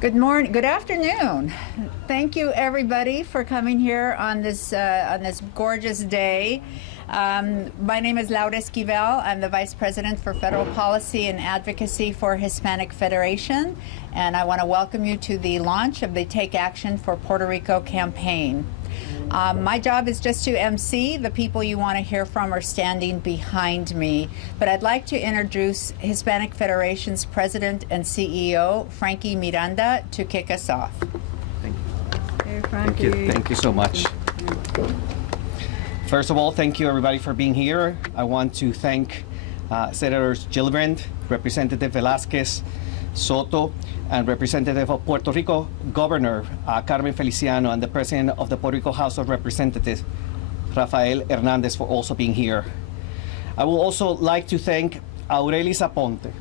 Good morning, good afternoon. Thank you everybody for coming here on this gorgeous day. My name is Laura Esquivel. I'm the Vice President for Federal Policy and Advocacy for Hispanic Federation, and I want to welcome you to the launch of the Take Action for Puerto Rico campaign. My job is just to MC. The people you want to hear from are standing behind me. But I'd like to introduce Hispanic Federation's President and CEO, Frankie Miranda, to kick us off. Thank you. Hey, Frankie. Thank you so much. First of all, thank you everybody for being here. I want to thank Senators Gillibrand, Representative Velasquez, Soto, and Representative of Puerto Rico Governor Carmen Feliciano, and the President of the Puerto Rico House of Representatives, Rafael Hernandez, for also being here. I would also like to thank Aurelisa Aponte,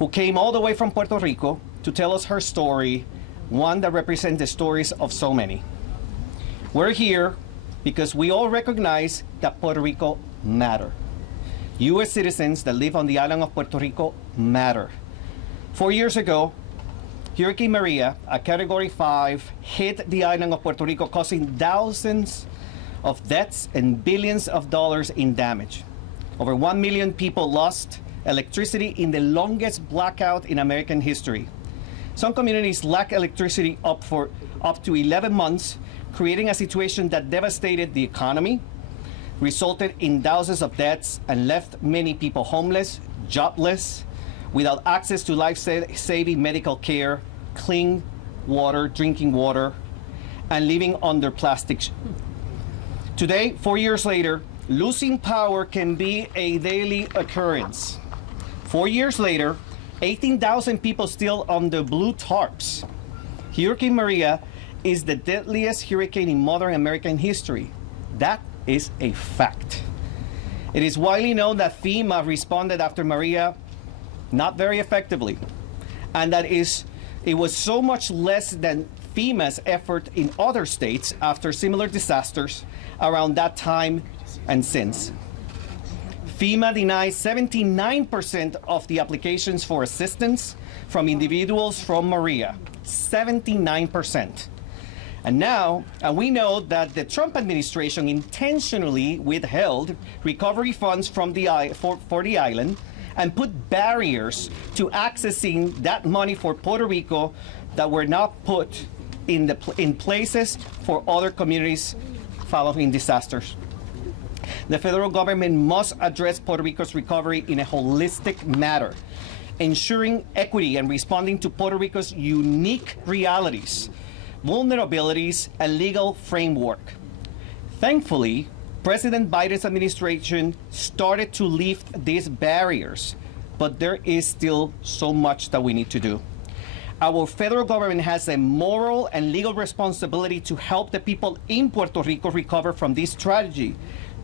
who came all the way from Puerto Rico to tell us her story, one that represents the stories of so many. We're here because we all recognize that Puerto Rico matters. U.S. citizens that live on the island of Puerto Rico matter. 4 years ago, Hurricane Maria, a Category 5, hit the island of Puerto Rico, causing thousands of deaths and billions of dollars in damage. Over 1 million people lost electricity in the longest blackout in American history. Some communities lack electricity up to 11 months, creating a situation that devastated the economy, resulted in thousands of deaths, and left many people homeless, jobless, without access to life-saving medical care, clean water, drinking water, and living under plastic. Today, 4 years later, losing power can be a daily occurrence. 4 years later, 18,000 people still on the blue tarps. Hurricane Maria is the deadliest hurricane in modern American history. That is a fact. It is widely known that FEMA responded after Maria not very effectively, and that it was so much less than FEMA's effort in other states after similar disasters around that time and since. FEMA denied 79% of the applications for assistance from individuals from Maria, 79%. And now, we know that the Trump administration intentionally withheld recovery funds from for the island and put barriers to accessing that money for Puerto Rico that were not put in places for other communities following disasters. The federal government must address Puerto Rico's recovery in a holistic manner, ensuring equity and responding to Puerto Rico's unique realities, vulnerabilities, and legal framework. Thankfully, President Biden's administration started to lift these barriers, but there is still so much that we need to do. Our federal government has a moral and legal responsibility to help the people in Puerto Rico recover from this tragedy,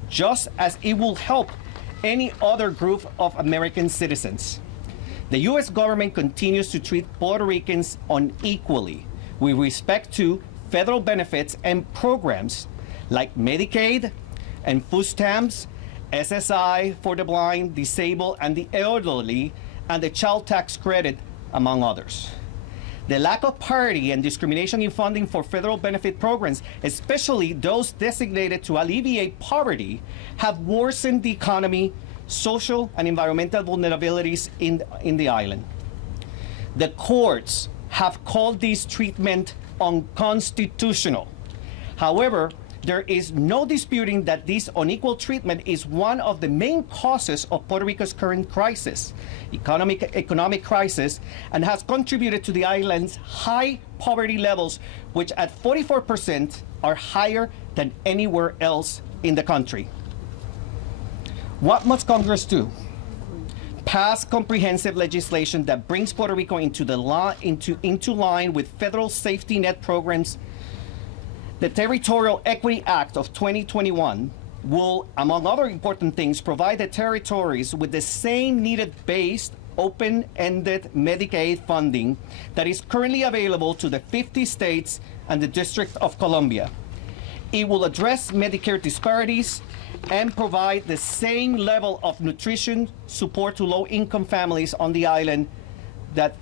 just as it will help any other group of American citizens. The U.S. government continues to treat Puerto Ricans unequally with respect to federal benefits and programs like Medicaid and food stamps, SSI for the blind, disabled, and the elderly, and the child tax credit, among others. The lack of parity and discrimination in funding for federal benefit programs, especially those designated to alleviate poverty, have worsened the economy, social and environmental vulnerabilities in the island. The courts have called this treatment unconstitutional. However, there is no disputing that this unequal treatment is one of the main causes of Puerto Rico's current crisis, economic crisis, and has contributed to the island's high poverty levels, which at 44% are higher than anywhere else in the country. What must Congress do? Pass comprehensive legislation that brings Puerto Rico into line with federal safety net programs. The Territorial Equity Act of 2021 will, among other important things, provide the territories with the same needed-based, open-ended Medicaid funding that is currently available to the 50 states and the District of Columbia. It will address Medicare disparities and provide the same level of nutrition support to low-income families on the island that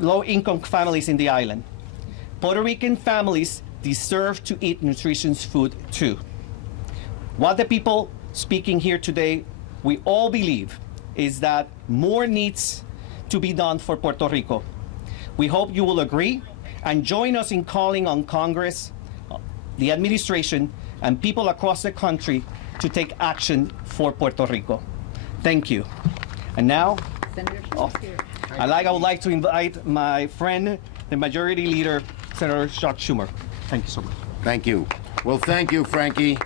low-income families in the island. Puerto Rican families deserve to eat nutritious food too. What the people speaking here today, we all believe, is that more needs to be done for Puerto Rico. We hope you will agree and join us in calling on Congress, the administration, and people across the country to take action for Puerto Rico. Thank you. And now, I would like to invite my friend, the Majority Leader, Senator Chuck Schumer. Thank you so much. Thank you. Well, thank you, Frankie.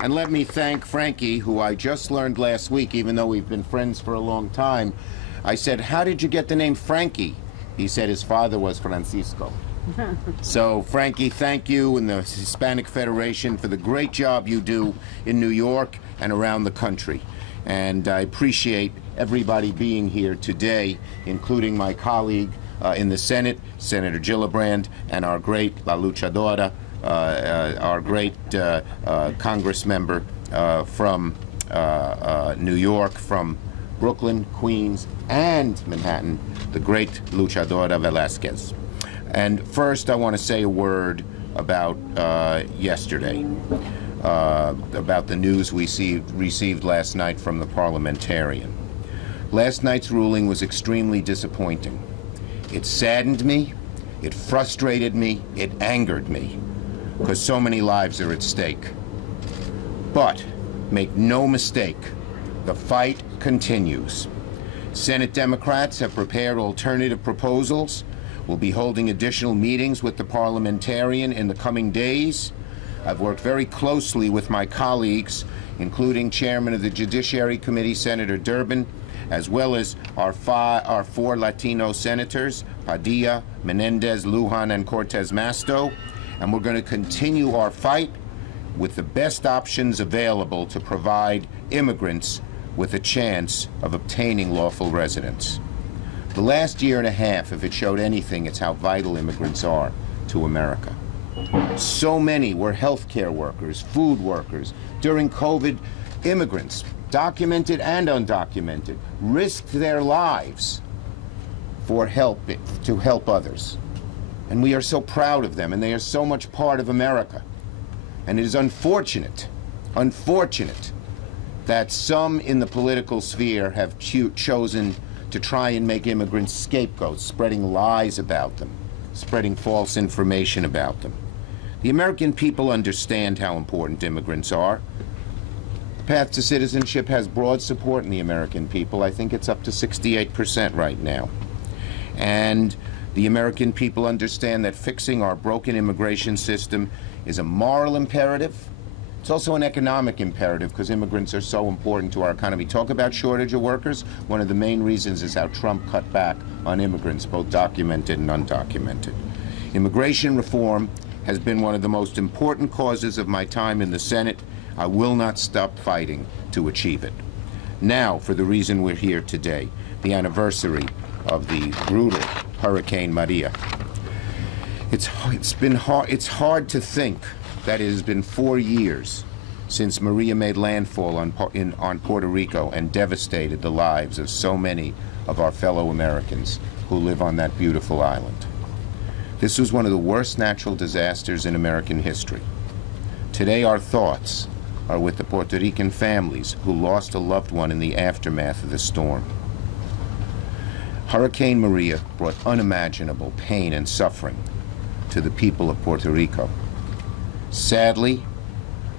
And let me thank Frankie, who I just learned last week, even though we've been friends for a long time. I said, how did you get the name Frankie? He said his father was Francisco. So, Frankie, thank you and the Hispanic Federation for the great job you do in New York and around the country. And I appreciate everybody being here today, including my colleague in the Senate, Senator Gillibrand, and our great La Luchadora, our great Congress member from New York, from Brooklyn, Queens, and Manhattan, the great Luchadora Velasquez. And first, I want to say a word about yesterday, about the news we received last night from the parliamentarian. Last night's ruling was extremely disappointing. It saddened me, it frustrated me, it angered me, because so many lives are at stake. But make no mistake, the fight continues. Senate Democrats have prepared alternative proposals. We'll be holding additional meetings with the parliamentarian in the coming days. I've worked very closely with my colleagues, including Chairman of the Judiciary Committee, Senator Durbin, as well as our four Latino senators, Padilla, Menendez, Lujan, and Cortez Masto. And we're going to continue our fight with the best options available to provide immigrants with a chance of obtaining lawful residence. The last year and a half, if it showed anything, it's how vital immigrants are to America. So many were healthcare workers, food workers. During COVID, immigrants, documented and undocumented, risked their lives for to help others. And we are so proud of them, and they are so much part of America. And it is unfortunate that some in the political sphere have chosen to try and make immigrants scapegoats, spreading lies about them, spreading false information about them. The American people understand how important immigrants are. The path to citizenship has broad support in the American people. I think it's up to 68% right now. And the American people understand that fixing our broken immigration system is a moral imperative. It's also an economic imperative because immigrants are so important to our economy. Talk about shortage of workers. One of the main reasons is how Trump cut back on immigrants, both documented and undocumented. Immigration reform has been one of the most important causes of my time in the Senate. I will not stop fighting to achieve it. Now, for the reason we're here today, the anniversary of the brutal Hurricane Maria. It's hard to think that it has been 4 years since Maria made landfall on Puerto Rico and devastated the lives of so many of our fellow Americans who live on that beautiful island. This was one of the worst natural disasters in American history. Today, our thoughts are with the Puerto Rican families who lost a loved one in the aftermath of the storm. Hurricane Maria brought unimaginable pain and suffering to the people of Puerto Rico. Sadly,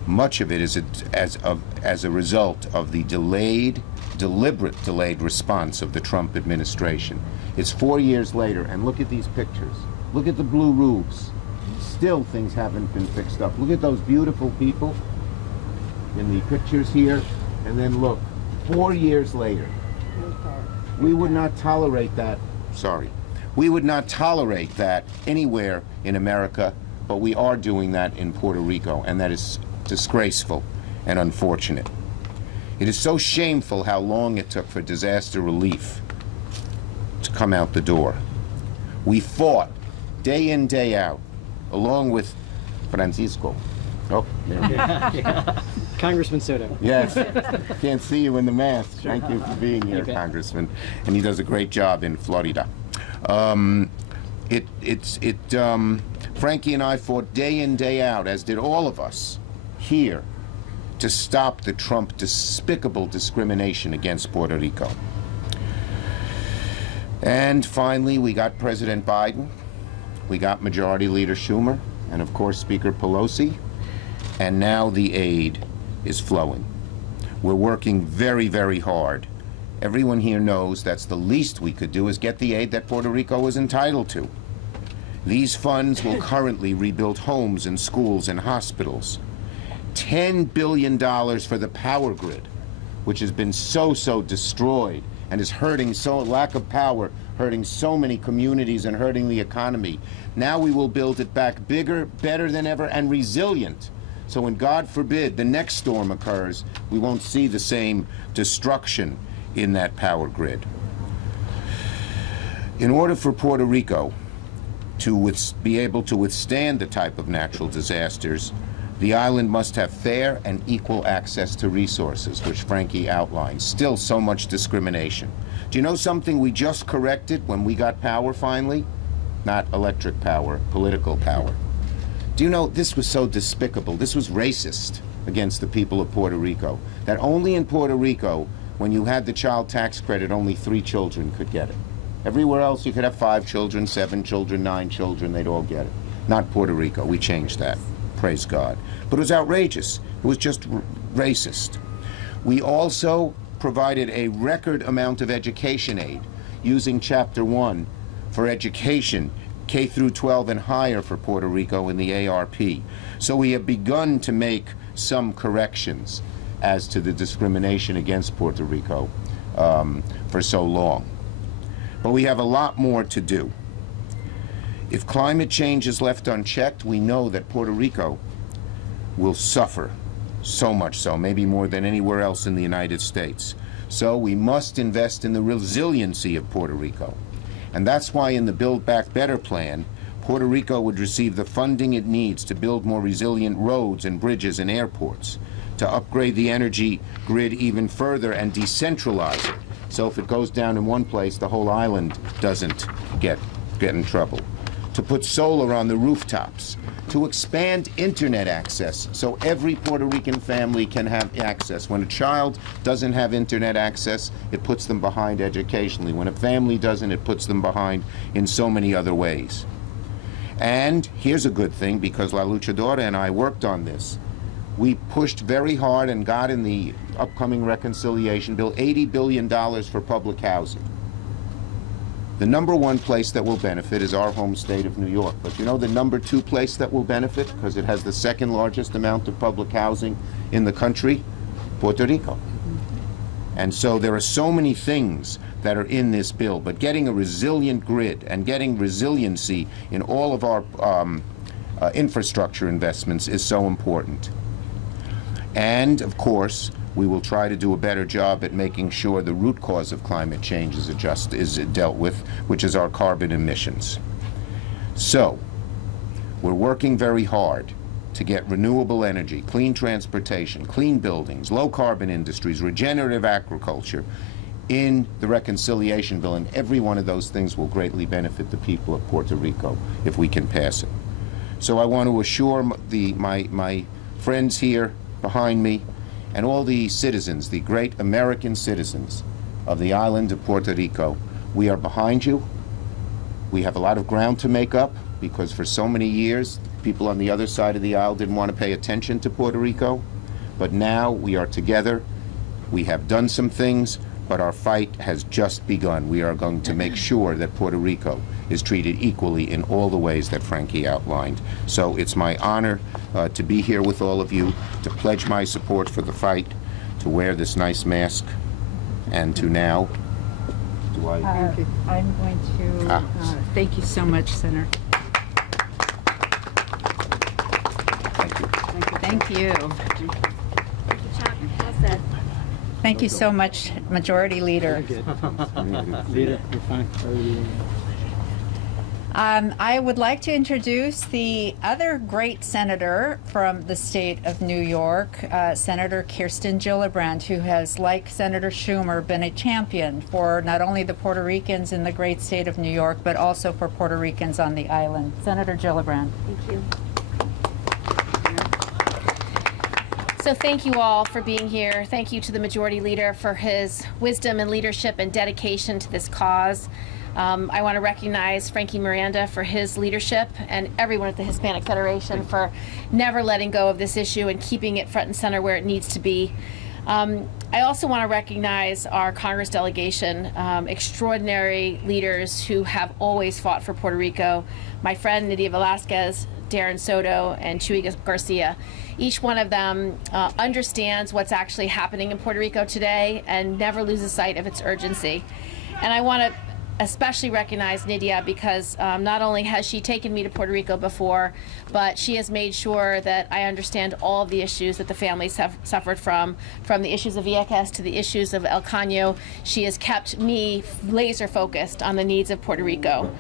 much of it is as a result of the deliberate delayed response of the Trump administration. It's 4 years later, and look at these pictures. Look at the blue roofs. Still, things haven't been fixed up. Look at those beautiful people in the pictures here, and then look, 4 years later. We would not tolerate that. Sorry. We would not tolerate that anywhere in America, but we are doing that in Puerto Rico, and that is disgraceful and unfortunate. It is so shameful how long it took for disaster relief to come out the door. We fought day in, day out, along with Francisco. Oh, there Congressman Soto. Yes, can't see you in the mask. Thank you for being here, Congressman. And he does a great job in Florida. Frankie and I fought day in, day out, as did all of us here, to stop the Trump despicable discrimination against Puerto Rico. And finally, we got President Biden, we got Majority Leader Schumer, and of course Speaker Pelosi, and now the aid is flowing. We're working very, very hard. Everyone here knows that's the least we could do is get the aid that Puerto Rico is entitled to. These funds will currently rebuild homes and schools and hospitals. $10 billion for the power grid, which has been so destroyed and is hurting lack of power, hurting so many communities and hurting the economy. Now we will build it back bigger, better than ever, and resilient. So when, God forbid, the next storm occurs, we won't see the same destruction in that power grid. In order for Puerto Rico to be able to withstand the type of natural disasters, the island must have fair and equal access to resources, which Frankie outlined. Still so much discrimination. Do you know something we just corrected when we got power finally? Not electric power, political power. Do you know, this was so despicable, this was racist against the people of Puerto Rico, that only in Puerto Rico, when you had the child tax credit, only 3 children could get it. Everywhere else, you could have 5 children, 7 children, 9 children, they'd all get it. Not Puerto Rico. We changed that. Praise God. But it was outrageous. It was just racist. We also provided a record amount of education aid using Chapter 1 for education, K through 12 and higher for Puerto Rico in the ARP. So we have begun to make some corrections as to the discrimination against Puerto Rico for so long. But we have a lot more to do. If climate change is left unchecked, we know that Puerto Rico will suffer, so much so, maybe more than anywhere else in the United States. So we must invest in the resiliency of Puerto Rico. And that's why in the Build Back Better plan, Puerto Rico would receive the funding it needs to build more resilient roads and bridges and airports, to upgrade the energy grid even further and decentralize it. So if it goes down in one place, the whole island doesn't get in trouble. To put solar on the rooftops, to expand internet access so every Puerto Rican family can have access. When a child doesn't have internet access, it puts them behind educationally. When a family doesn't, it puts them behind in so many other ways. And here's a good thing, because La Luchadora and I worked on this. We pushed very hard and got in the upcoming reconciliation bill $80 billion for public housing. The number 1 place that will benefit is our home state of New York. But you know the number 2 place that will benefit, because it has the 2nd largest amount of public housing in the country? Puerto Rico. And so there are so many things that are in this bill, but getting a resilient grid and getting resiliency in all of our infrastructure investments is so important. And of course, we will try to do a better job at making sure the root cause of climate change is dealt with, which is our carbon emissions. So, we're working very hard to get renewable energy, clean transportation, clean buildings, low carbon industries, regenerative agriculture in the reconciliation bill, and every one of those things will greatly benefit the people of Puerto Rico if we can pass it. So I want to assure my friends here behind me, and all the citizens, the great American citizens of the island of Puerto Rico, we are behind you. We have a lot of ground to make up, because for so many years, people on the other side of the aisle didn't want to pay attention to Puerto Rico. But now we are together. We have done some things, but our fight has just begun. We are going to make sure that Puerto Rico is treated equally in all the ways that Frankie outlined. So it's my honor to be here with all of you, to pledge my support for the fight, to wear this nice mask, and to now, I'm going to thank you so much, Senator. Thank you. Thank you. Thank you so much, Majority Leader. Leader, you're fine. I would like to introduce the other great senator from the state of New York, Senator Kirsten Gillibrand, who has, like Senator Schumer, been a champion for not only the Puerto Ricans in the great state of New York, but also for Puerto Ricans on the island. Senator Gillibrand. Thank you. So thank you all for being here. Thank you to the Majority Leader for his wisdom and leadership and dedication to this cause. I want to recognize Frankie Miranda for his leadership and everyone at the Hispanic Federation for never letting go of this issue and keeping it front and center where it needs to be. I also want to recognize our Congress delegation, extraordinary leaders who have always fought for Puerto Rico. My friend Nydia Velasquez, Darren Soto, and Chuy Garcia. Each one of them understands what's actually happening in Puerto Rico today and never loses sight of its urgency. And I want to especially recognize Nydia because not only has she taken me to Puerto Rico before, but she has made sure that I understand all of the issues that the families have suffered from the issues of Vieques to the issues of El Caño. She has kept me laser focused on the needs of Puerto Rico.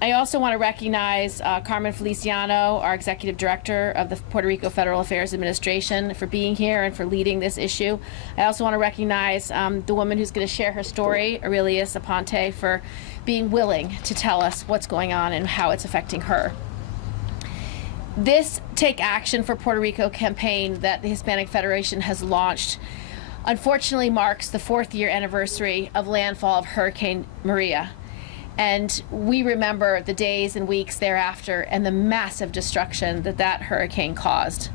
I also want to recognize Carmen Feliciano, our Executive Director of the Puerto Rico Federal Affairs Administration, for being here and for leading this issue. I also want to recognize the woman who's going to share her story, Aurelius Aponte, for being willing to tell us what's going on and how it's affecting her. This Take Action for Puerto Rico campaign that the Hispanic Federation has launched unfortunately marks the 4th year anniversary of landfall of Hurricane Maria. And we remember the days and weeks thereafter and the massive destruction that that hurricane caused.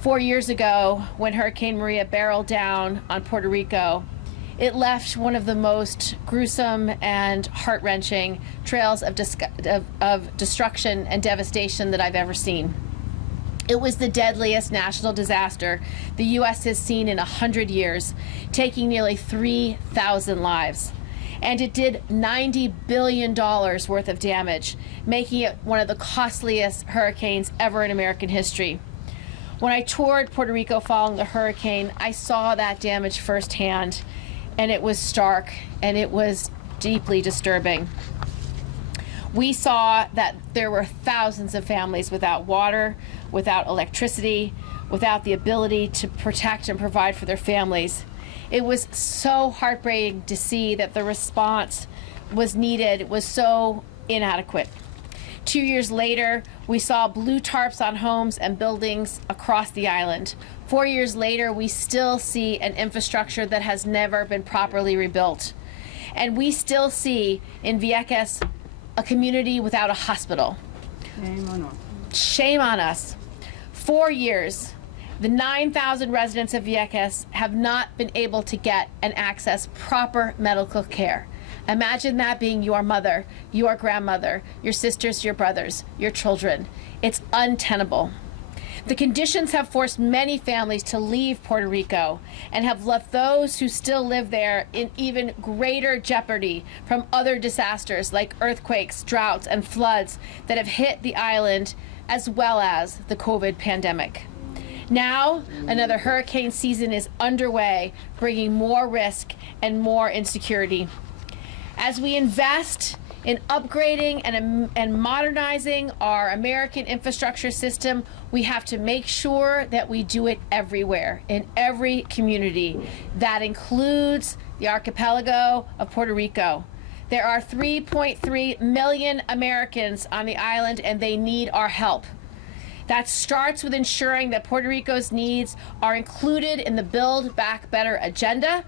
4 years ago, when Hurricane Maria barreled down on Puerto Rico, it left one of the most gruesome and heart-wrenching trails of destruction and devastation that I've ever seen. It was the deadliest national disaster the U.S. has seen in 100 years, taking nearly 3,000 lives. And it did $90 billion worth of damage, making it one of the costliest hurricanes ever in American history. When I toured Puerto Rico following the hurricane, I saw that damage firsthand, and it was stark, and it was deeply disturbing. We saw that there were thousands of families without water, without electricity, without the ability to protect and provide for their families. It was so heartbreaking to see that the response was needed, was so inadequate. 2 years later, we saw blue tarps on homes and buildings across the island. 4 years later, we still see an infrastructure that has never been properly rebuilt. And we still see in Vieques a community without a hospital. Shame on us. 4 years. The 9,000 residents of Vieques have not been able to get and access proper medical care. Imagine that being your mother, your grandmother, your sisters, your brothers, your children. It's untenable. The conditions have forced many families to leave Puerto Rico and have left those who still live there in even greater jeopardy from other disasters like earthquakes, droughts, and floods that have hit the island, as well as the COVID pandemic. Now, another hurricane season is underway, bringing more risk and more insecurity. As we invest in upgrading and modernizing our American infrastructure system, we have to make sure that we do it everywhere, in every community. That includes the archipelago of Puerto Rico. There are 3.3 million Americans on the island, and they need our help. That starts with ensuring that Puerto Rico's needs are included in the Build Back Better agenda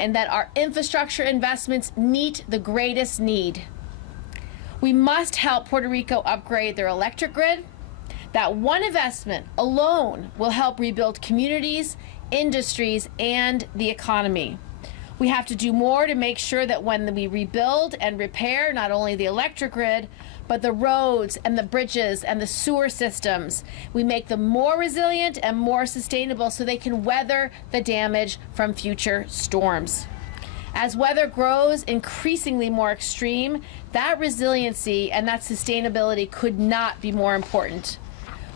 and that our infrastructure investments meet the greatest need. We must help Puerto Rico upgrade their electric grid. That one investment alone will help rebuild communities, industries, and the economy. We have to do more to make sure that when we rebuild and repair not only the electric grid, but the roads and the bridges and the sewer systems, we make them more resilient and more sustainable so they can weather the damage from future storms. As weather grows increasingly more extreme, that resiliency and that sustainability could not be more important.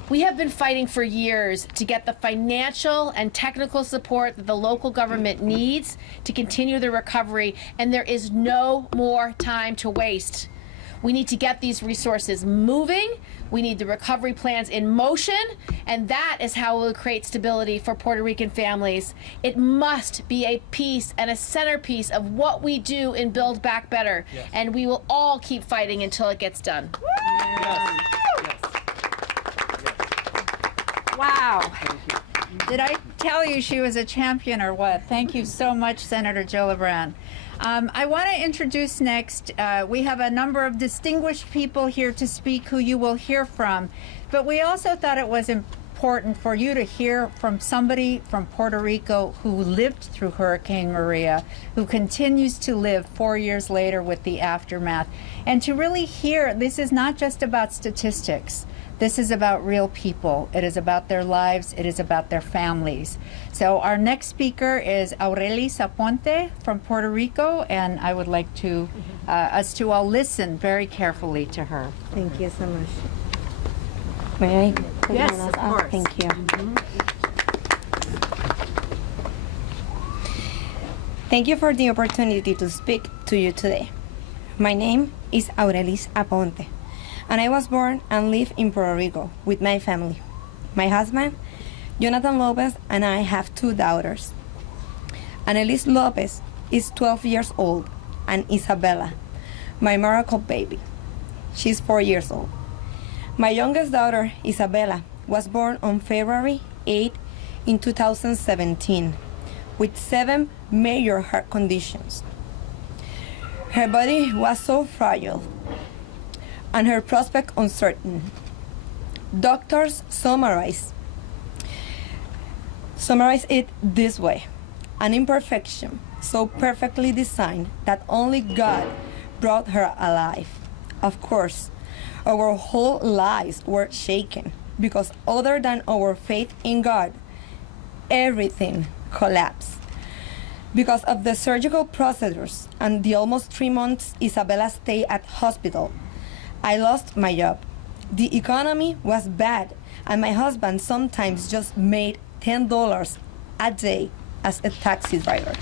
We have been fighting for years to get the financial and technical support that the local government needs to continue the recovery, and there is no more time to waste. We need to get these resources moving. We need the recovery plans in motion, and that is how we'll create stability for Puerto Rican families. It must be a piece and a centerpiece of what we do in Build Back Better, and we will all keep fighting until it gets done. Wow. Did I tell you she was a champion or what? Thank you so much, Senator Gillibrand. I want to introduce next, we have a number of distinguished people here to speak who you will hear from, but we also thought it was important for you to hear from somebody from Puerto Rico who lived through Hurricane Maria, who continues to live 4 years later with the aftermath, and to really hear this is not just about statistics. This is about real people. It is about their lives. It is about their families. So our next speaker is Aurelius Aponte from Puerto Rico, and I would like to us to all listen very carefully to her. Thank you so much. May I? Yes, of course. Thank you. Thank you for the opportunity to speak to you today. My name is Aurelius Aponte, and I was born and live in Puerto Rico with my family. My husband, Jonathan Lopez, and I have 2 daughters. Annalise Lopez is 12 years old, and Isabella, my miracle baby. She's 4 years old. My youngest daughter, Isabella, was born on February 8 in 2017 with 7 major heart conditions. Her body was so fragile and her prospect uncertain. Doctors summarize it this way: an imperfection so perfectly designed that only God brought her alive. Of course, our whole lives were shaken because other than our faith in God, everything collapsed. Because of the surgical procedures and the almost 3 months Isabella stayed at hospital, I lost my job. The economy was bad, and my husband sometimes just made $10 a day as a taxi driver.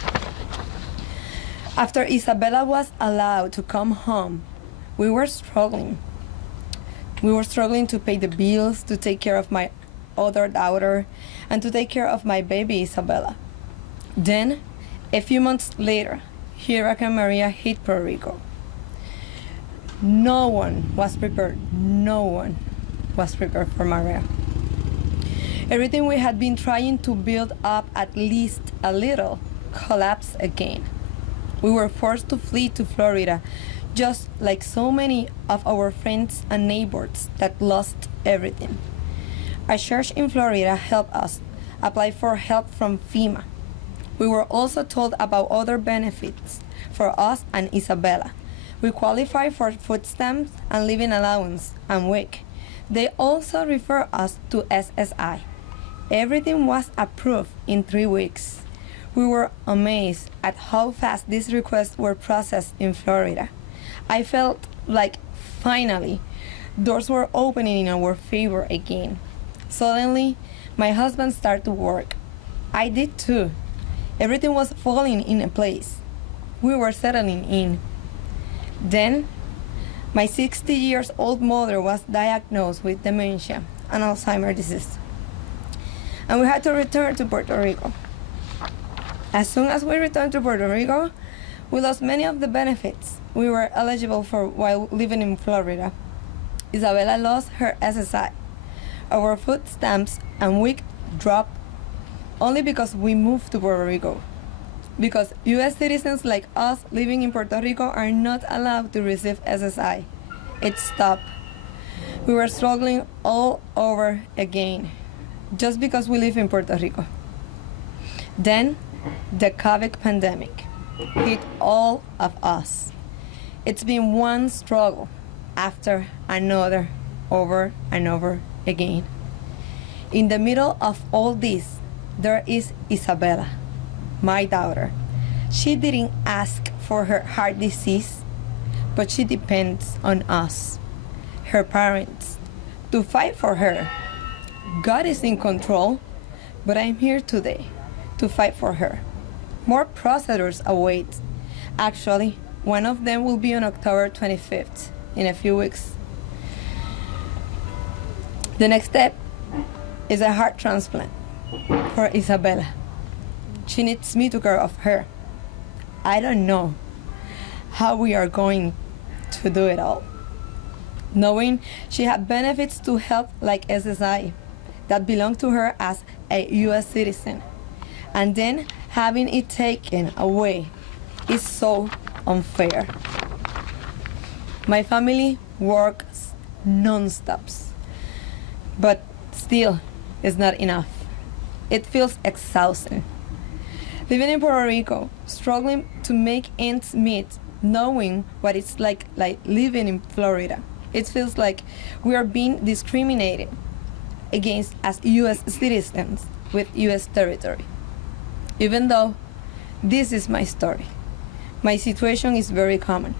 After Isabella was allowed to come home, we were struggling. We were struggling to pay the bills, to take care of my other daughter, and to take care of my baby Isabella. Then, a few months later, Hurricane Maria hit Puerto Rico. No one was prepared. No one was prepared for Maria. Everything we had been trying to build up at least a little collapsed again. We were forced to flee to Florida, just like so many of our friends and neighbors that lost everything. A church in Florida helped us apply for help from FEMA. We were also told about other benefits for us and Isabella. We qualify for food stamps and living allowance and WIC. They also refer us to SSI. Everything was approved in 3 weeks. We were amazed at how fast these requests were processed in Florida. I felt like finally doors were opening in our favor again. Suddenly, my husband started to work. I did too. Everything was falling in place. We were settling in. Then, my 60-year-old mother was diagnosed with dementia and Alzheimer's disease, and we had to return to Puerto Rico. As soon as we returned to Puerto Rico, we lost many of the benefits we were eligible for while living in Florida. Isabella lost her SSI. Our food stamps and WIC dropped only because we moved to Puerto Rico. Because U.S. citizens like us living in Puerto Rico are not allowed to receive SSI. It stopped. We were struggling all over again, just because we live in Puerto Rico. Then, the COVID pandemic hit all of us. It's been one struggle after another, over and over again. In the middle of all this, there is Isabella, my daughter. She didn't ask for her heart disease, but she depends on us, her parents, to fight for her. God is in control, but I'm here today to fight for her. More procedures await. Actually, one of them will be on October 25th. in a few weeks. The next step is a heart transplant for Isabella. She needs me to care of her. I don't know how we are going to do it all. Knowing she had benefits to health like SSI that belong to her as a U.S. citizen, and then having it taken away is so unfair. My family works non-stop, but still it's not enough. It feels exhausting. Living in Puerto Rico, struggling to make ends meet, knowing what it's like living in Florida. It feels like we are being discriminated against as U.S. citizens with U.S. territory. Even though this is my story, my situation is very common.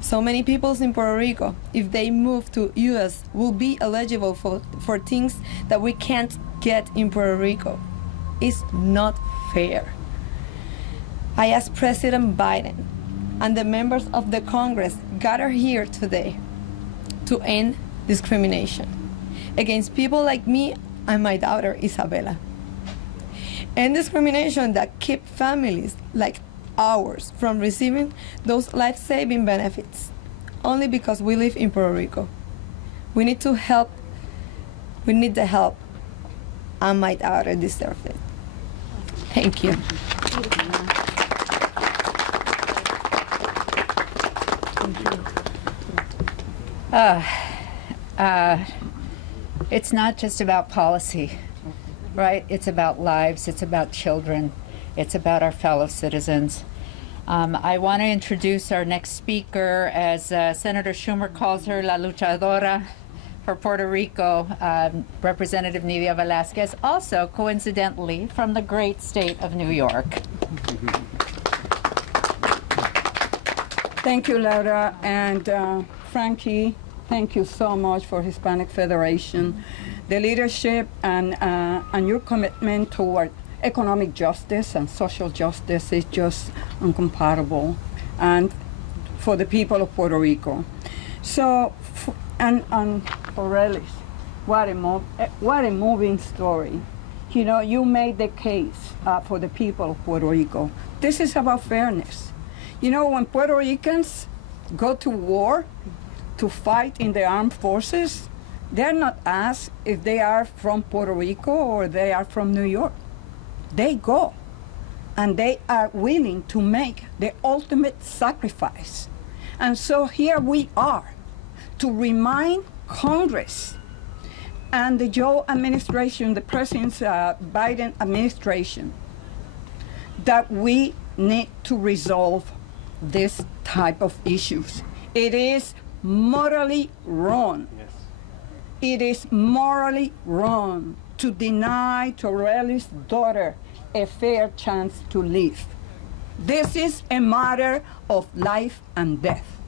So many people in Puerto Rico, if they move to U.S., will be eligible for things that we can't get in Puerto Rico. It's not fair. I asked President Biden and the members of the Congress gathered here today to end discrimination against people like me and my daughter Isabella. End discrimination that keep families like ours from receiving those life-saving benefits only because we live in Puerto Rico. We need to help. We need the help, and my daughter deserves it. Thank you. It's not just about policy, right? It's about lives, it's about children, it's about our fellow citizens. I want to introduce our next speaker, as Senator Schumer calls her, La Luchadora for Puerto Rico, Representative Nydia Velázquez, also coincidentally from the great state of New York. Thank you, Laura, and Frankie, thank you so much for Hispanic Federation. The leadership and your commitment toward economic justice and social justice is just incomparable, and for the people of Puerto Rico. So, and for Relis, what a moving story. You know, you made the case for the people of Puerto Rico. This is about fairness. You know, when Puerto Ricans go to war to fight in the armed forces, they're not asked if they are from Puerto Rico or they are from New York. They go, and they are willing to make the ultimate sacrifice. And so here we are to remind Congress and the Joe administration, the President's Biden administration, that we need to resolve this type of issues. It is morally wrong. Yes. It is morally wrong to deny Torelli's daughter a fair chance to live. This is a matter of life and death.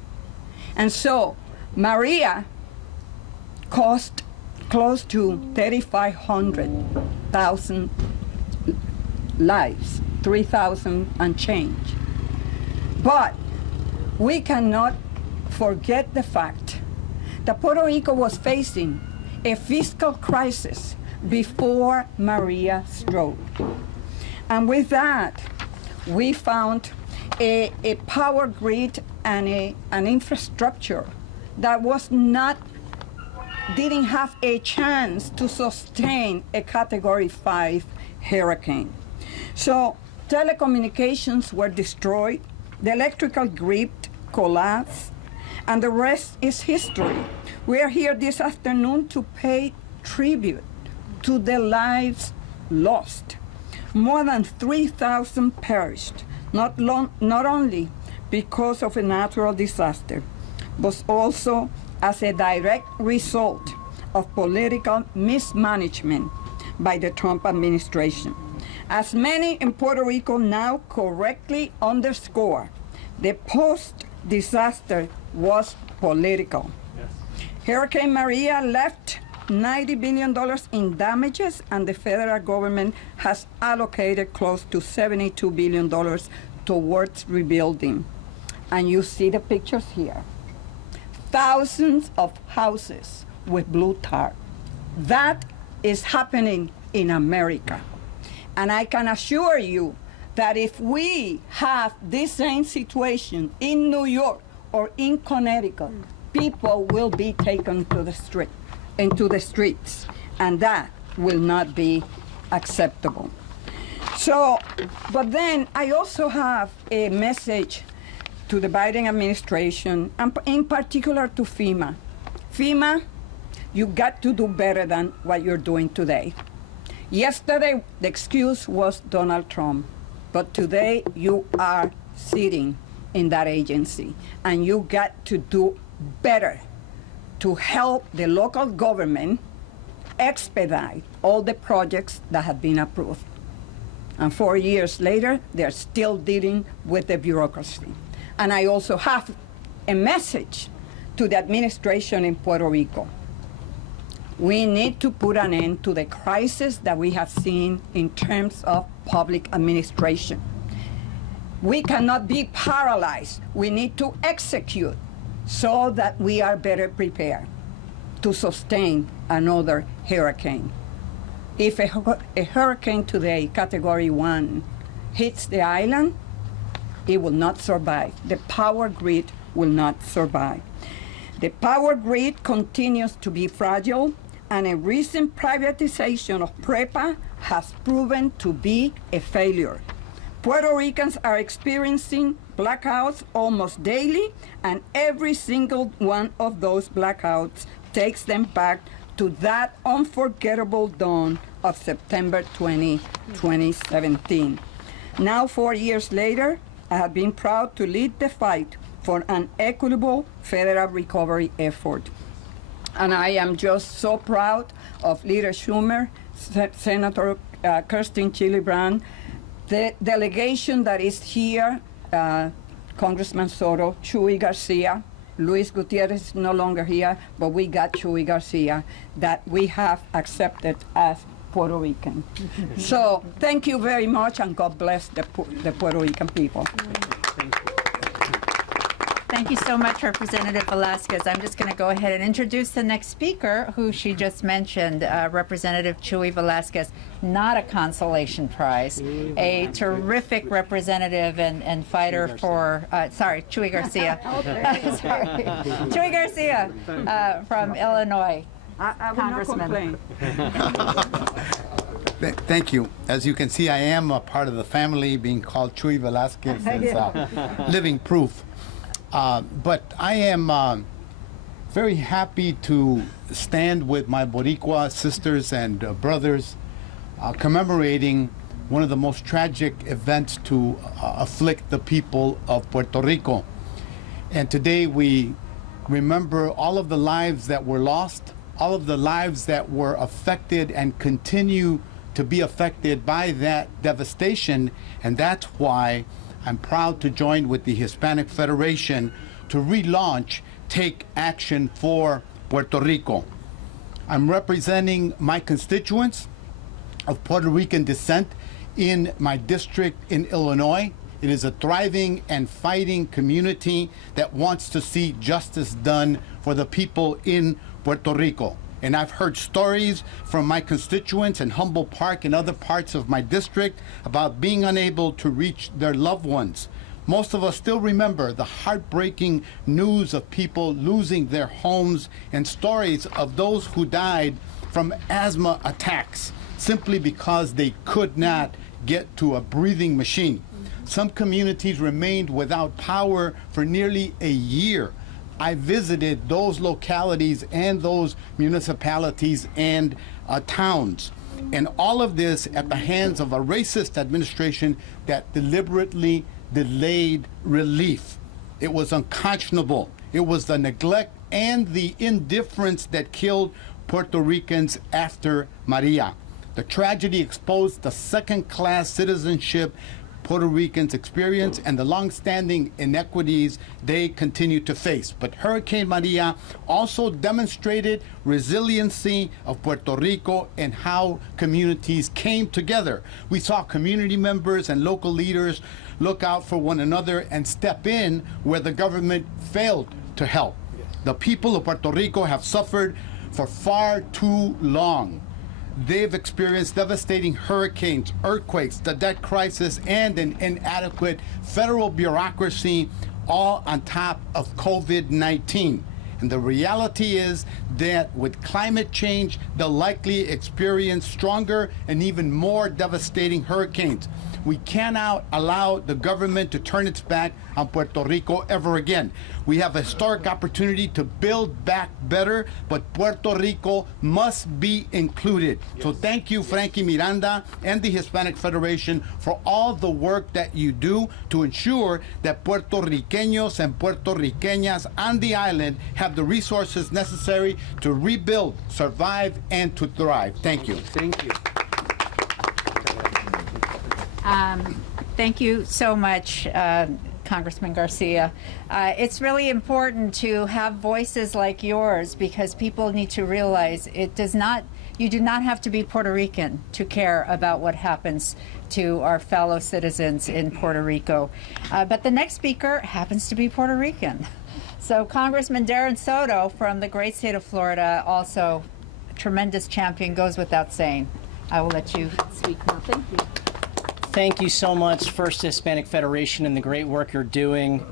And so Maria cost close to 3,500 lives, 3,000 and change. But we cannot forget the fact that Puerto Rico was facing a fiscal crisis before Maria struck. And with that, we found a power grid and an infrastructure that didn't have a chance to sustain a Category 5 hurricane. So telecommunications were destroyed, the electrical grid collapsed, and the rest is history. We are here this afternoon to pay tribute to the lives lost. More than 3,000 perished, not only because of a natural disaster, but also as a direct result of political mismanagement by the Trump administration. As many in Puerto Rico now correctly underscore, the post-disaster was political. Yes. Hurricane Maria left $90 billion in damages, and the federal government has allocated close to $72 billion towards rebuilding. And you see the pictures here. thousands of houses with blue tar. That is happening in America. And I can assure you that if we have this same situation in New York or in Connecticut, people will be taken to the into the streets, and that will not be acceptable. So, but then I also have a message to the Biden administration, and in particular to FEMA. FEMA, you got to do better than what you're doing today. Yesterday, the excuse was Donald Trump, but today you are sitting in that agency, and you got to do better to help the local government expedite all the projects that have been approved. And 4 years later, they're still dealing with the bureaucracy. And I also have a message to the administration in Puerto Rico. We need to put an end to the crisis that we have seen in terms of public administration. We cannot be paralyzed. We need to execute so that we are better prepared to sustain another hurricane. If a hurricane today, Category 1, hits the island, it will not survive. The power grid will not survive. The power grid continues to be fragile, and a recent privatization of PREPA has proven to be a failure. Puerto Ricans are experiencing blackouts almost daily, and every single one of those blackouts takes them back to that unforgettable dawn of September 20, 2017. Now, 4 years later, I have been proud to lead the fight for an equitable federal recovery effort. And I am just so proud of Leader Schumer, Senator Kirsten Gillibrand, the delegation that is here, Congressman Soto, Chuy Garcia, Luis Gutierrez is no longer here, but we got Chuy Garcia, that we have accepted as Puerto Rican. So thank you very much, and God bless the Puerto Rican people. Thank you so much, Representative Velasquez. I'm just going to go ahead and introduce the next speaker, who she just mentioned, Representative Chuy Velasquez. Not a consolation prize, a terrific representative and fighter for, Chuy Garcia. Sorry. Chuy Garcia from Illinois. I will not complain. Thank you. As you can see, I am a part of the family. Being called Chuy Velasquez is living proof. But I am very happy to stand with my Boricua sisters and brothers commemorating one of the most tragic events to afflict the people of Puerto Rico. And today we remember all of the lives that were lost, all of the lives that were affected and continue to be affected by that devastation. And that's why I'm proud to join with the Hispanic Federation to relaunch Take Action for Puerto Rico. I'm representing my constituents of Puerto Rican descent in my district in Illinois. It is a thriving and fighting community that wants to see justice done for the people in Puerto Rico. And I've heard stories from my constituents in Humboldt Park and other parts of my district about being unable to reach their loved ones. Most of us still remember the heartbreaking news of people losing their homes and stories of those who died from asthma attacks simply because they could not get to a breathing machine. Some communities remained without power for nearly a year. I visited those localities and those municipalities and towns. And all of this at the hands of a racist administration that deliberately delayed relief. It was unconscionable. It was the neglect and the indifference that killed Puerto Ricans after Maria. The tragedy exposed the second-class citizenship Puerto Ricans experience and the long-standing inequities they continue to face. But Hurricane Maria also demonstrated resiliency of Puerto Rico and how communities came together. We saw community members and local leaders look out for one another and step in where the government failed to help. The people of Puerto Rico have suffered for far too long. They've experienced devastating hurricanes, earthquakes, the debt crisis, and an inadequate federal bureaucracy, all on top of COVID-19. And the reality is that with climate change, they'll likely experience stronger and even more devastating hurricanes. We cannot allow the government to turn its back on Puerto Rico ever again. We have a historic opportunity to build back better, but Puerto Rico must be included. Yes. So thank you, Frankie Miranda and the Hispanic Federation for all the work that you do to ensure that Puerto Riqueños and Puerto Riqueñas on the island have the resources necessary to rebuild, survive, and to thrive. Thank you. Thank you. Thank you so much, Congressman Garcia. It's really important to have voices like yours because people need to realize you do not have to be Puerto Rican to care about what happens to our fellow citizens in Puerto Rico. But the next speaker happens to be Puerto Rican. So Congressman Darren Soto from the great state of Florida, also a tremendous champion, goes without saying. I will let you speak now. Thank you. Thank you so much, First Hispanic Federation, and the great work you're doing.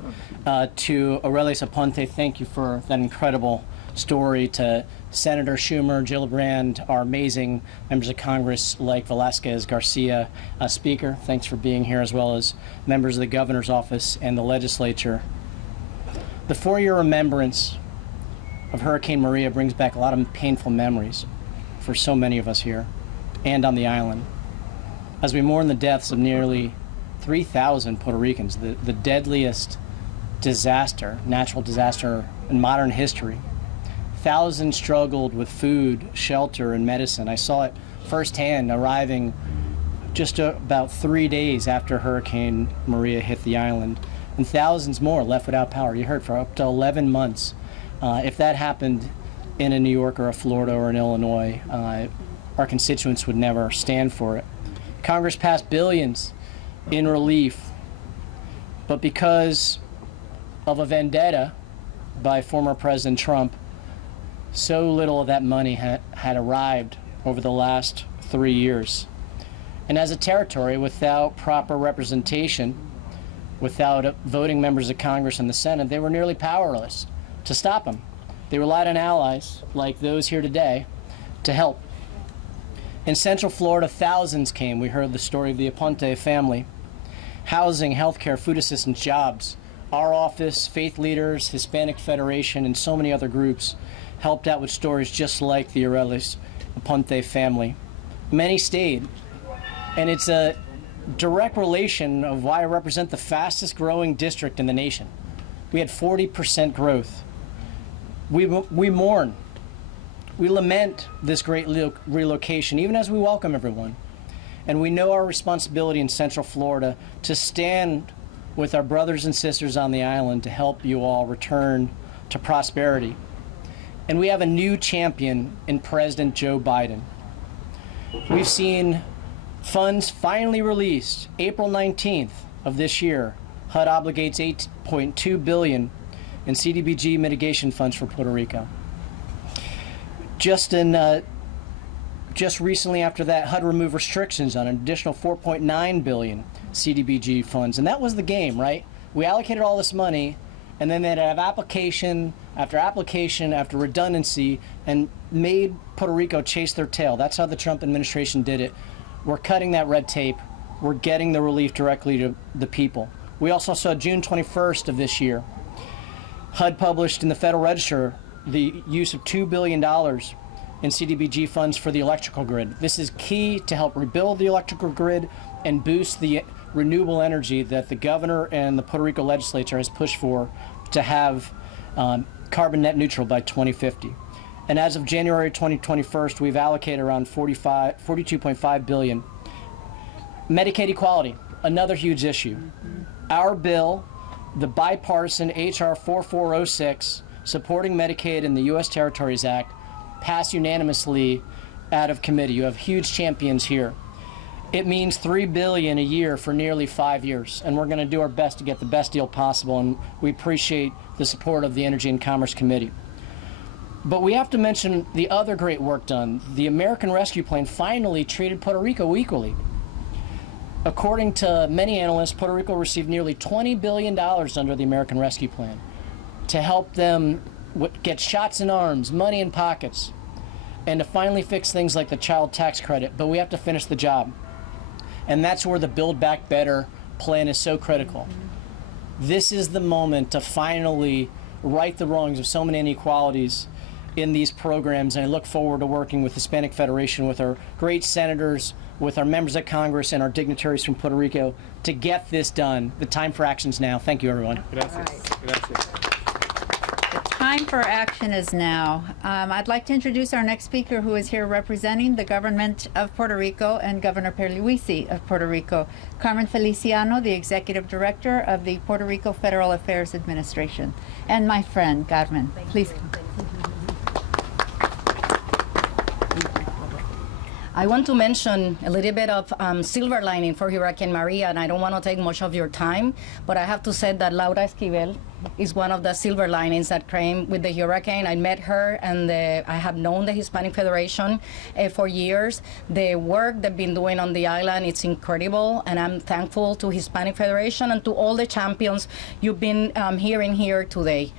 To Aurelius Aponte, thank you for that incredible story. To Senator Schumer, Gillibrand, our amazing members of Congress like Velasquez Garcia. Speaker, thanks for being here, as well as members of the governor's office and the legislature. The 4-year remembrance of Hurricane Maria brings back a lot of painful memories for so many of us here and on the island, as we mourn the deaths of nearly 3,000 Puerto Ricans, the deadliest disaster, natural disaster in modern history. Thousands struggled with food, shelter, and medicine. I saw it firsthand, arriving just about 3 days after Hurricane Maria hit the island, and thousands more left without power. You heard, for up to 11 months. If that happened in a New York or a Florida or an Illinois, our constituents would never stand for it. Congress passed billions in relief, but because of a vendetta by former President Trump, so little of that money had arrived over the last 3 years. And as a territory without proper representation, without voting members of Congress and the Senate, they were nearly powerless to stop them. They relied on allies like those here today to help. In Central Florida, thousands came. We heard the story of the Aponte family. Housing, healthcare, food assistance, jobs. Our office, faith leaders, Hispanic Federation, and so many other groups helped out with stories just like the Aurelius Aponte family. Many stayed, and it's a direct relation of why I represent the fastest growing district in the nation. We had 40% growth. We mourn. We lament this great relocation, even as we welcome everyone. And we know our responsibility in Central Florida to stand with our brothers and sisters on the island to help you all return to prosperity. And we have a new champion in President Joe Biden. We've seen funds finally released April 19th of this year. HUD obligates $8.2 billion in CDBG mitigation funds for Puerto Rico. Just recently after that, HUD removed restrictions on an additional $4.9 billion CDBG funds. And that was the game, right? We allocated all this money, and then they'd have application after redundancy, and made Puerto Rico chase their tail. That's how the Trump administration did it. We're cutting that red tape. We're getting the relief directly to the people. We also saw June 21st of this year, HUD published in the Federal Register the use of $2 billion in CDBG funds for the electrical grid. This is key to help rebuild the electrical grid and boost the renewable energy that the governor and the Puerto Rico legislature has pushed for to have carbon net neutral by 2050. And as of January 2021, we've allocated around $42.5 billion. Medicaid equality, another huge issue. Our bill, the bipartisan H.R. 4406, supporting Medicaid in the U.S. Territories Act, passed unanimously out of committee. You have huge champions here. It means $3 billion a year for nearly 5 years, and we're going to do our best to get the best deal possible, and we appreciate the support of the Energy and Commerce Committee. But we have to mention the other great work done. The American Rescue Plan finally treated Puerto Rico equally. According to many analysts, Puerto Rico received nearly $20 billion under the American Rescue Plan to help them get shots in arms, money in pockets, and to finally fix things like the child tax credit. But we have to finish the job. And that's where the Build Back Better plan is so critical. This is the moment to finally right the wrongs of so many inequalities in these programs, and I look forward to working with Hispanic Federation, with our great senators, with our members of Congress, and our dignitaries from Puerto Rico to get this done. The time for action is now. Thank you, everyone. Gracias. Gracias. The time for action is now. I'd like to introduce our next speaker, who is here representing the government of Puerto Rico and Governor Pierluisi of Puerto Rico, Carmen Feliciano, the Executive Director of the Puerto Rico Federal Affairs Administration. And my friend, Carmen, please come. I want to mention a little bit of silver lining for Hurricane Maria, and I don't want to take much of your time, but I have to say that Laura Esquivel is one of the silver linings that came with the hurricane. I met her, and I have known the Hispanic Federation for years. The work they've been doing on the island, it's incredible, and I'm thankful to Hispanic Federation and to all the champions you've been hearing here today.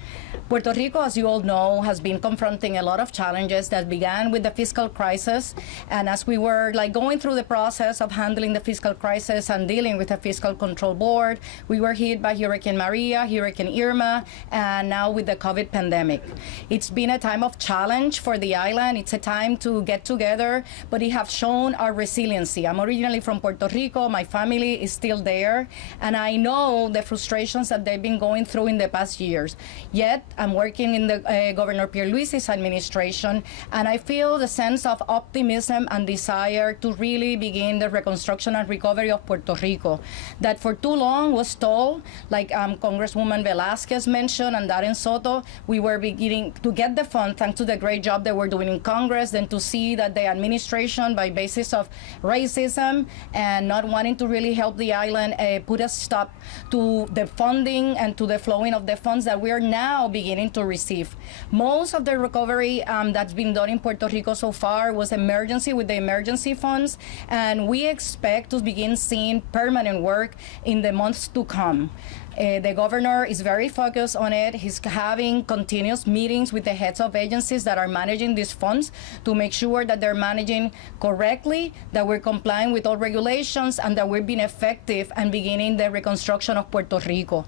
Puerto Rico, as you all know, has been confronting a lot of challenges that began with the fiscal crisis. And as we were going through the process of handling the fiscal crisis and dealing with the Fiscal Control Board, we were hit by Hurricane Maria, Hurricane Irma, and now with the COVID pandemic. It's been a time of challenge for the island. It's a time to get together, but it has shown our resiliency. I'm originally from Puerto Rico. My family is still there, and I know the frustrations that they've been going through in the past years. Yet, I'm working in the Governor Pierluisi's administration, and I feel the sense of optimism and desire to really begin the reconstruction and recovery of Puerto Rico that for too long was stalled, like Congresswoman Velasquez mentioned and Darren Soto. We were beginning to get the fund thanks to the great job they were doing in Congress, then to see that the administration, by basis of racism and not wanting to really help the island, put a stop to the funding and to the flowing of the funds that we are now beginning to receive. Most of the recovery that's been done in Puerto Rico so far was emergency with the emergency funds, and we expect to begin seeing permanent work in the months to come. The governor is very focused on it. He's having continuous meetings with the heads of agencies that are managing these funds to make sure that they're managing correctly, that we're complying with all regulations, and that we're being effective and beginning the reconstruction of Puerto Rico.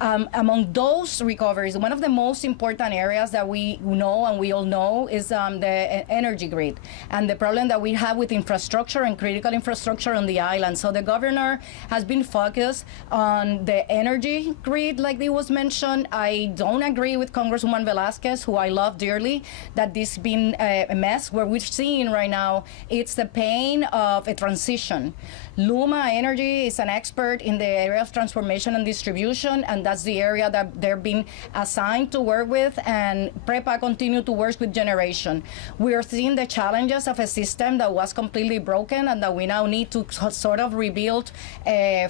Among those recoveries, one of the most important areas that we know and we all know is the energy grid and the problem that we have with infrastructure and critical infrastructure on the island. So the governor has been focused on the energy grid, like it was mentioned. I don't agree with Congresswoman Velasquez, who I love dearly, that this has been a mess. What we're seeing right now, it's the pain of a transition. Luma Energy is an expert in the area of transformation and distribution, and that's the area that they're being assigned to work with, and PREPA continue to work with generation. We are seeing the challenges of a system that was completely broken and that we now need to sort of rebuild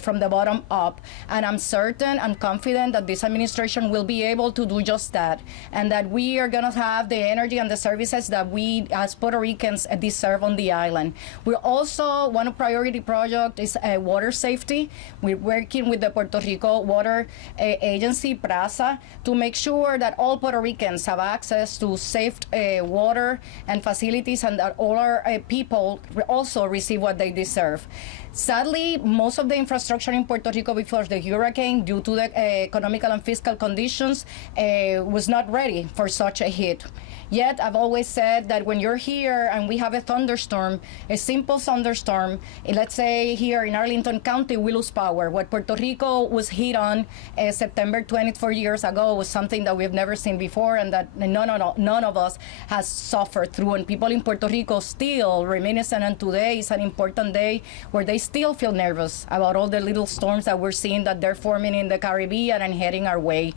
from the bottom up. And I'm certain and confident that this administration will be able to do just that, and that we are going to have the energy and the services that we as Puerto Ricans deserve on the island. We're also, one priority project is water safety. We're working with the Puerto Rico Water Agency, PRASA, to make sure that all Puerto Ricans have access to safe water and facilities, and that all our people also receive what they deserve. Sadly, most of the infrastructure in Puerto Rico before the hurricane, due to the economical and fiscal conditions, was not ready for such a hit. Yet, I've always said that when you're here and we have a thunderstorm, a simple thunderstorm, let's say here in Arlington County, we lose power. What Puerto Rico was hit on September 20th, 4 years ago, was something that we've never seen before, and that none of us has suffered through. And people in Puerto Rico still reminiscent, and today is an important day where they still feel nervous about all the little storms that we're seeing that they're forming in the Caribbean and heading our way.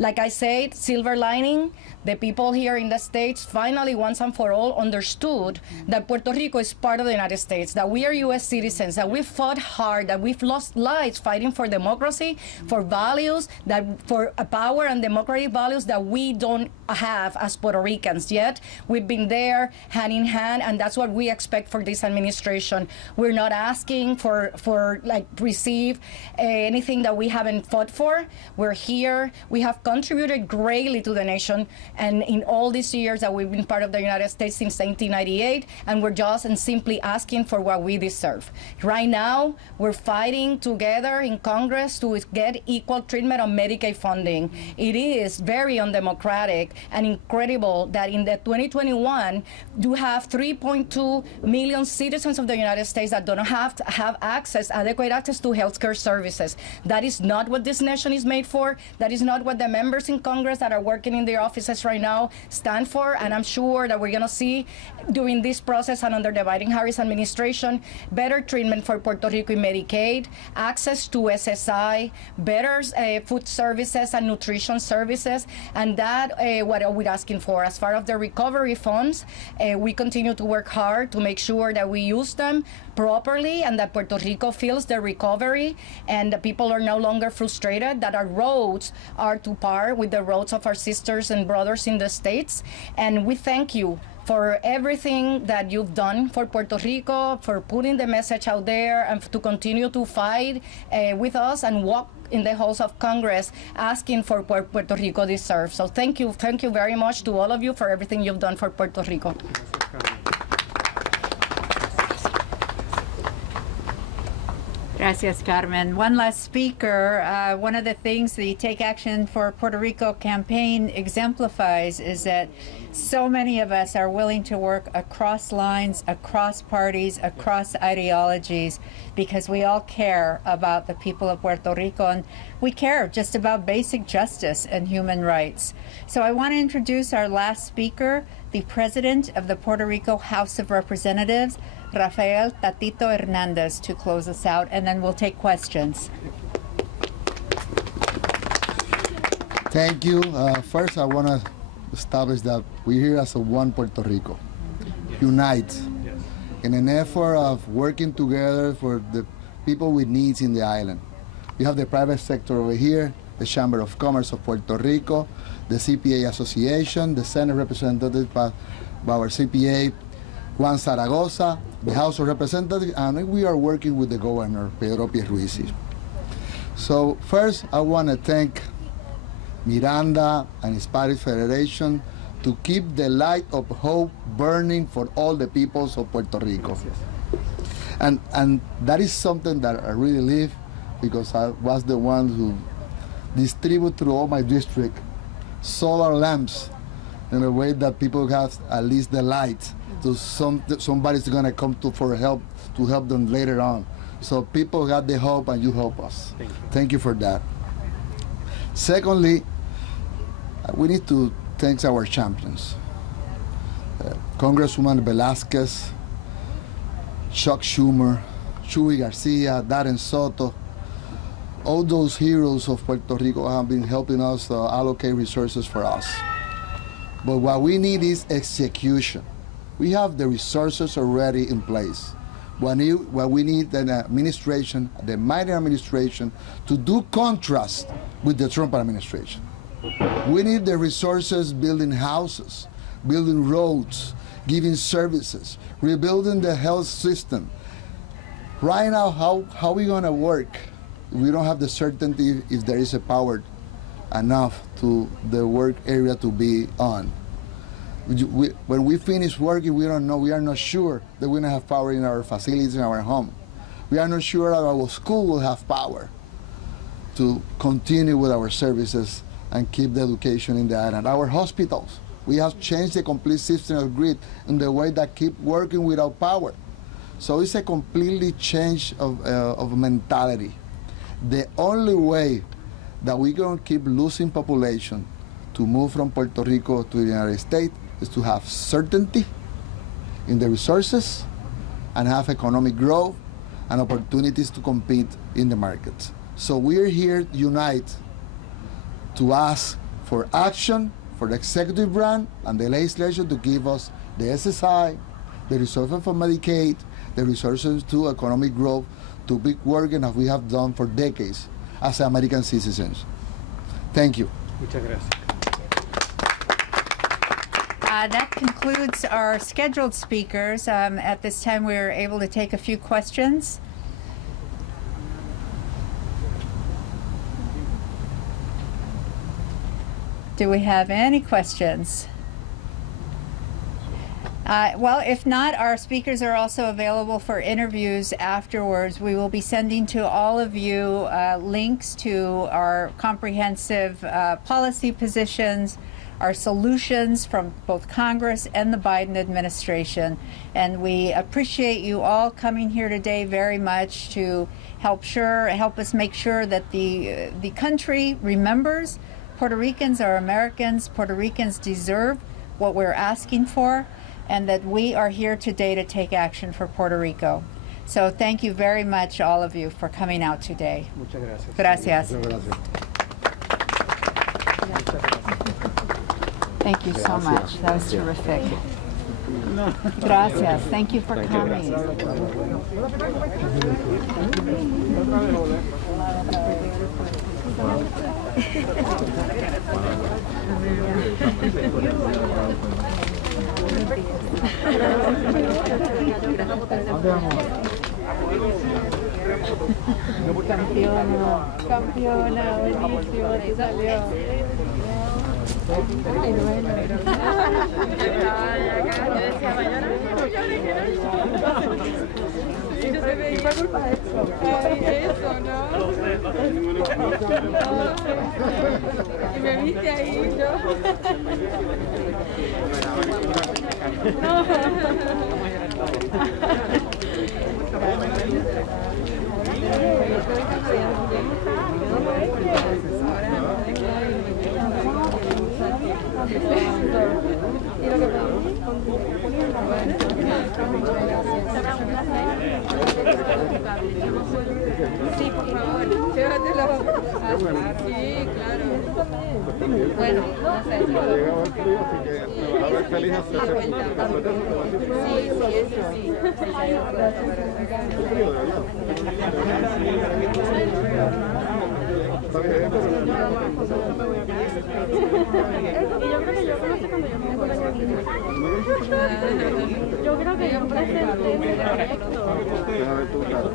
Like I said, silver lining, the people here in the States finally, once and for all, understood that Puerto Rico is part of the United States, that we are U.S. citizens, that we fought hard, that we've lost lives fighting for democracy, for values, that for power and democratic values that we don't have as Puerto Ricans yet. We've been there hand in hand, and that's what we expect for this administration. We're not asking for receive anything that we haven't fought for. We're here. We have contributed greatly to the nation, and in all these years that we've been part of the United States since 1998, and we're just and simply asking for what we deserve. Right now, we're fighting together in Congress to get equal treatment on Medicaid funding. It is very undemocratic and incredible that in the 2021, you have 3.2 million citizens of the United States that don't have adequate access to healthcare services. That is not what this nation is made for. That is not what the members in Congress that are working in their offices right now stand for, and I'm sure that we're going to see during this process and under the Biden-Harris administration better treatment for Puerto Rico in Medicaid, access to SSI, better food services and nutrition services, and that what we're asking for. As far as the recovery funds, we continue to work hard to make sure that we use them properly and that Puerto Rico feels the recovery and the people are no longer frustrated, that our roads are to par with the roads of our sisters and brothers in the States. And we thank you for everything that you've done for Puerto Rico, for putting the message out there, and to continue to fight with us and walk in the halls of Congress asking for what Puerto Rico deserves. So thank you very much to all of you for everything you've done for Puerto Rico. Gracias, Carmen. One last speaker. One of the things the Take Action for Puerto Rico campaign exemplifies is that so many of us are willing to work across lines, across parties, across ideologies, because we all care about the people of Puerto Rico, and we care just about basic justice and human rights. So I want to introduce our last speaker, the President of the Puerto Rico House of Representatives, Rafael Tatito Hernandez, to close us out, and then we'll take questions. Thank you. First, I want to establish that we're here as a one Puerto Rico. Unite in an effort of working together for the people with needs in the island. You have the private sector over here, the Chamber of Commerce of Puerto Rico, the CPA Association, the Senate represented by our CPA, Juan Zaragoza, the House of Representatives, and we are working with the Governor, Pedro Pierluisi. So first, I want to thank Miranda and Hispanic Federation to keep the light of hope burning for all the peoples of Puerto Rico. And that is something that I really live, because I was the one who distribute through all my district solar lamps in a way that people have at least the light. To somebody's gonna come to help them later on. So people got the hope, and you help us. Thank you for that. Secondly, we need to thank our champions. Congresswoman Velázquez, Chuck Schumer, Chuy Garcia, Darren Soto. All those heroes of Puerto Rico have been helping us allocate resources for us. But what we need is execution. We have the resources already in place. What we need an administration, the Biden administration, to do contrast with the Trump administration. We need the resources building houses, building roads, giving services, rebuilding the health system. Right now, how are we gonna work? We don't have the certainty if there is a power enough to the work area to be on. When we finish working, we don't know, we are not sure that we're gonna have power in our facilities, in our home. We are not sure that our school will have power to continue with our services and keep the education in the island. Our hospitals, we have changed the complete system of grid in the way that keep working without power. So it's a completely change of mentality. The only way that we're gonna keep losing population to move from Puerto Rico to the United States is to have certainty in the resources and have economic growth and opportunities to compete in the markets. So we're here unite to ask for action, for the executive branch and the legislature to give us the SSI, the resources for Medicaid, the resources to economic growth, to big working as we have done for decades as American citizens. Thank you. Muchas gracias. That concludes our scheduled speakers. At this time, we are able to take a few questions. Do we have any questions? Well, if not, our speakers are also available for interviews afterwards. We will be sending to all of you links to our comprehensive policy positions, our solutions from both Congress and the Biden administration. And we appreciate you all coming here today very much to help us make sure that the country remembers Puerto Ricans are Americans. Puerto Ricans deserve what we're asking for, and that we are here today to take action for Puerto Rico. So thank you very much, all of you, for coming out today. Muchas gracias. Gracias. Thank you so much. That was terrific. Gracias. Thank you for coming. Campeona, buenísimo, te salió. Ay, bueno. Yo decía mañana. Y no se me iba culpa de eso. Ay, eso, ¿no? Y me viste ahí, Sí, por favor, llévatelo. Sí, claro. Bueno, no sé. Llegaba el frío, así que me vas a ver feliz hasta Sí, eso sí. Está bien, Yo creo que yo presenté. Déjame ver tu cara.